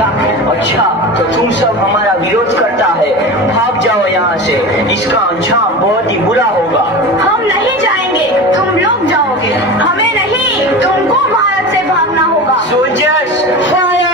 अच्छा, तो तुम सब हमारा विरोध करता है, भाग जाओ यहाँ से, इसका अंजाम बहुत ही बुरा होगा। हम नहीं जाएंगे, तुम लोग जाओगे, हमें नहीं, तुमको भारत से भागना होगा। Soldiers fire!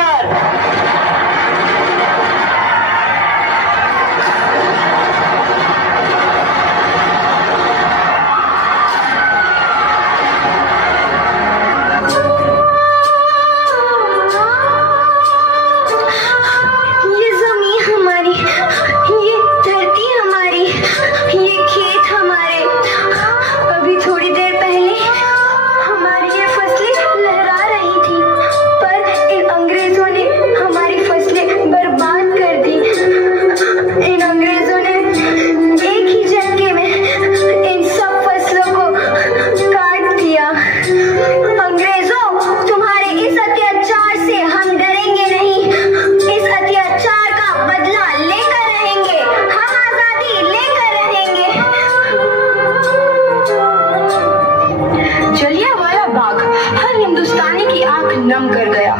नम कर गया।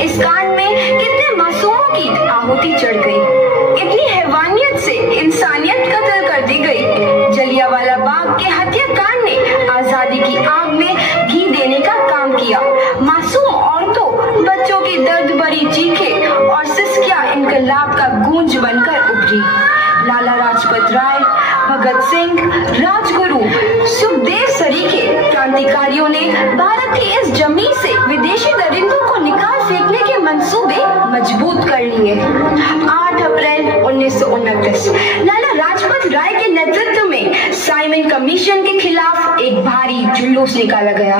इस कांड में कितने मासूमों की आहुति चढ़ गई, इतनी हैवानियत से इंसानियत कत्ल कर दी गई। जलियांवाला बाग के हत्याकांड ने आजादी की आग में घी देने का काम किया। मासूम औरतों, बच्चों की दर्द भरी चीखें और सिसकियां इनकलाब का गूंज बनकर उभरी। लाला लाजपत राय, भगत सिंह, राजगुरु, सुखदेव सरीखे क्रांतिकारियों ने भारत की इस जमीन से विदेशी दरिंदों को निकाल फेंकने के मंसूबे मजबूत कर लिए। 8 अप्रैल 1929 लाला लाजपत राय के नेतृत्व में साइमन कमीशन के खिलाफ एक भारी जुलूस निकाला गया।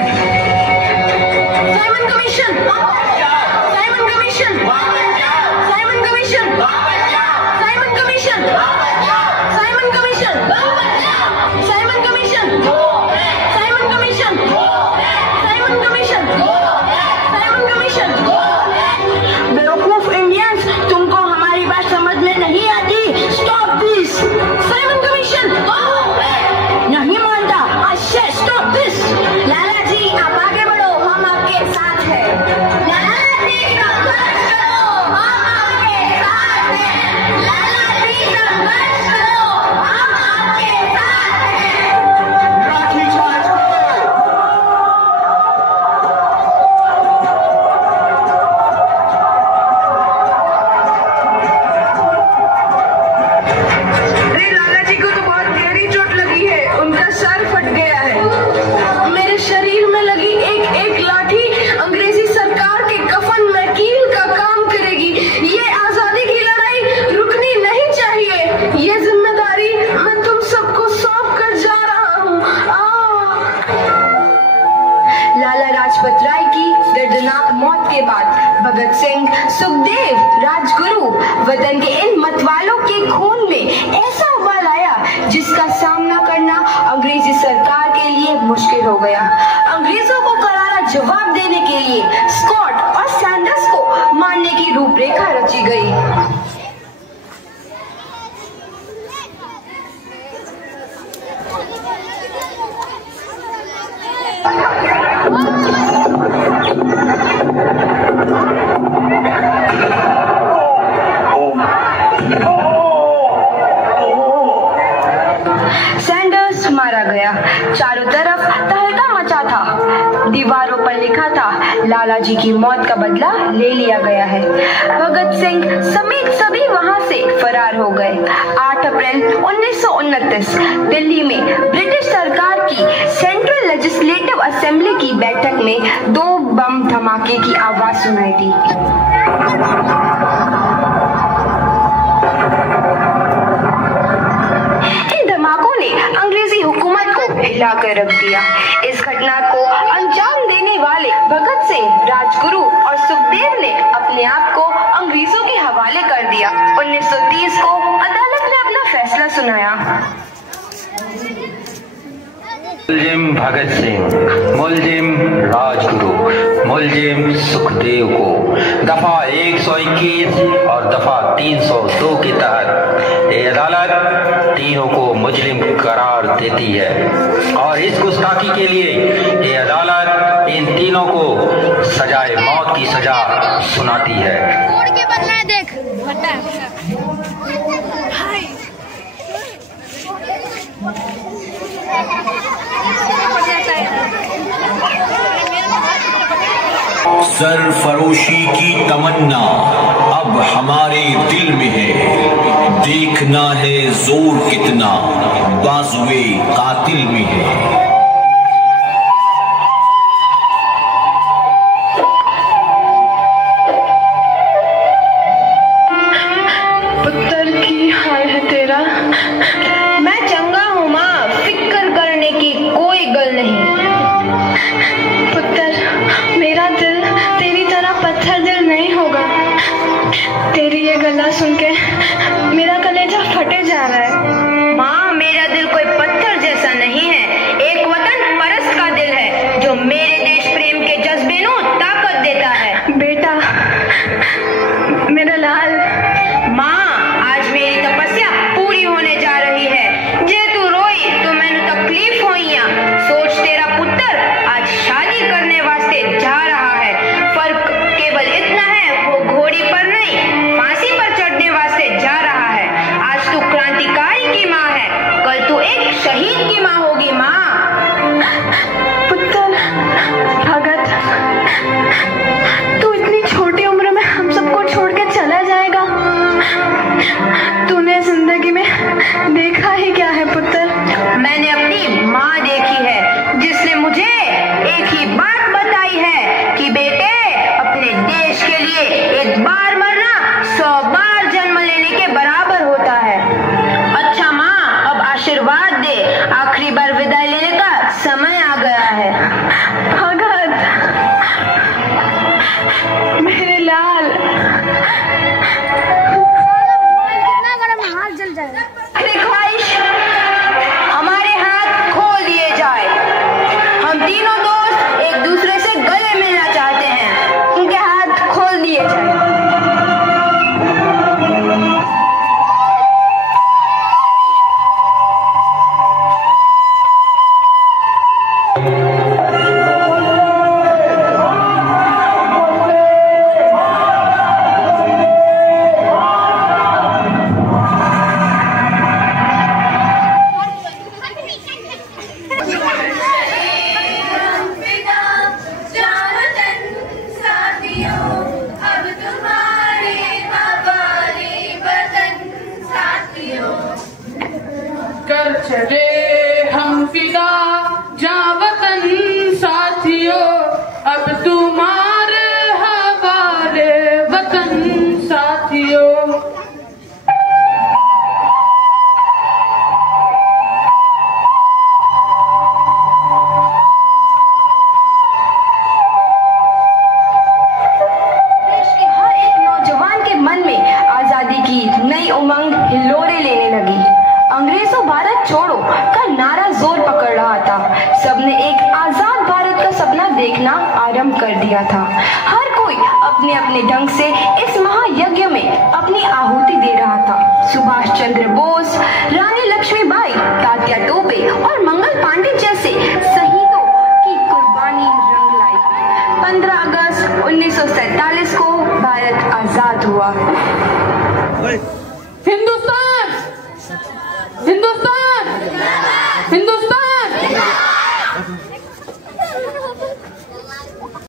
Simon commission, Simon commission, Simon commission, Simon commission, Simon commission, Simon commission, Simon commission, Simon commission, Simon commission. बेवकूफ इंडियंस, तुमको हमारी बात समझ में नहीं आती। Stop this. साइमन कमीशन नहीं मानता। अच्छा, स्टॉप दिस। लाला जी, आप आगे बढ़ो, हम आपके साथ हैं। लाला जी, संघर्ष करो, हम आपके साथ हैं। लाला जी, संघर्ष करो, हम आपके साथ हैं। लाठीचार्ज अरे लाला जी को तो बहुत गहरी चोट लगी है, उनका सर फट गया है। मेरे शरीर में लगी एक एक लाठी अंग्रेजी सरकार के कफन में कील का काम करेगी। ये आजादी की लड़ाई रुकनी नहीं चाहिए। ये जिम्मेदारी मैं तुम सबको सौंप कर जा रहा हूँ। लाला लाजपत राय की दर्दनाक मौत के बाद भगत सिंह, सुखदेव, राजगुरु वतन के इन मतवालों के खून में ऐसा उबाल आया जिसका सामना करना अंग्रेजी सरकार के लिए मुश्किल हो गया। अंग्रेजों को करारा जवाब देने के लिए स्कॉट और सैंडर्स को मारने की रूपरेखा रची गई। सैंडर्स मारा गया। चारों तरफ तहलका मचा था। दीवारों पर लिखा था, लाला जी की मौत का बदला ले लिया गया है। भगत सिंह समेत सभी वहां से फरार हो गए। 8 अप्रैल 1929 दिल्ली में ब्रिटिश सरकार की सेंट्रल लेजिस्लेटिव असेंबली की बैठक में 2 बम धमाके की आवाज सुनाई दी। अंग्रेजी हुकूमत को हिलाकर रख दिया। इस घटना को अंजाम देने वाले भगत सिंह, राजगुरु और सुखदेव ने अपने आप को अंग्रेजों के हवाले कर दिया। 1930 को अदालत ने अपना फैसला सुनाया। मुलजिम भगत सिंह, मुलजिम राजगुरु, मुलजिम सुखदेव को दफा 121 और दफा 302 के तहत ये अदालत तीनों को मुजरिम करार देती है और इस गुस्ताखी के लिए ये अदालत इन तीनों को सजाए मौत की सजा सुनाती है। करना है देख, बता भाई। सरफरोशी की तमन्ना अब हमारे दिल में है, देखना है जोर कितना बाजुए कातिल में है। पुत्र की हाल है तेरा। मैं चंगा हूँ माँ, फिक्र करने की कोई गल नहीं। पुत्र, मेरा दिल तेरी तरह पत्थर दिल नहीं होगा। तेरी ये गला सुन के मेरा कलेजा फटे जा रहा है। माँ, मेरा दिल कोई पत्थर जैसा नहीं है, एक वतन परस्त का दिल है जो मेरे देश प्रेम के जज्बे को ताकत देता है। बेटा, मेरा लाल। माँ, आज मेरी तपस्या पूरी होने जा रही है। जे तू रोई तो मैंने तकलीफ होइया। सोच, तेरा पुत्र आज शादी करने वास्ते जा रहा है। फर्क केवल इतना है, वो घोड़ी पर नहीं फांसी पर चढ़ने वास्ते जा रहा है। आज तू क्रांतिकारी की माँ है, कल तू एक शहीद की माँ होगी। माँ। पुत्र, भगत, तू इतनी छोटी उम्र में हम सबको छोड़ के चला जाएगा। तूने जिंदगी में देखा ही क्या है पुत्र? मैंने अपनी माँ देखी है, जिसने मुझे एक ही बात बताई है कि बेटे, अपने देश के लिए एक बार मरना 100 बार जन्म लेने के बराबर होता है। अच्छा माँ, अब आशीर्वाद दे, आखिरी बार विदाई लेने का समय आ गया है। भगत, मेरे लाल, कितना गरम है, हाथ जल जाएगा। ख्वाहिश हमारे हाथ खोल दिए जाए। हम तीनों दोस्त एक दूसरे से गले मिलना चाहते हैं, उनके हाथ खोल दिए जाए। कर चले हम फिदा जा वतन साथियों, अब तुम्हारे हवाले वतन साथियों। देश के हर एक नौजवान के मन में आजादी की नई उमंग हिलोरे लेने लगी। अंग्रेजों भारत छोड़ो का नारा जोर पकड़ रहा था। सबने एक आजाद भारत का सपना देखना आरंभ कर दिया था। हर कोई अपने अपने ढंग से इस महायज्ञ में अपनी आहुति दे रहा था। सुभाष चंद्र बोस, रानी लक्ष्मीबाई, तात्या टोपे और मंगल पांडे जैसे शहीदों की कुर्बानी रंग लाई। 15 अगस्त 1947 को भारत आजाद हुआ।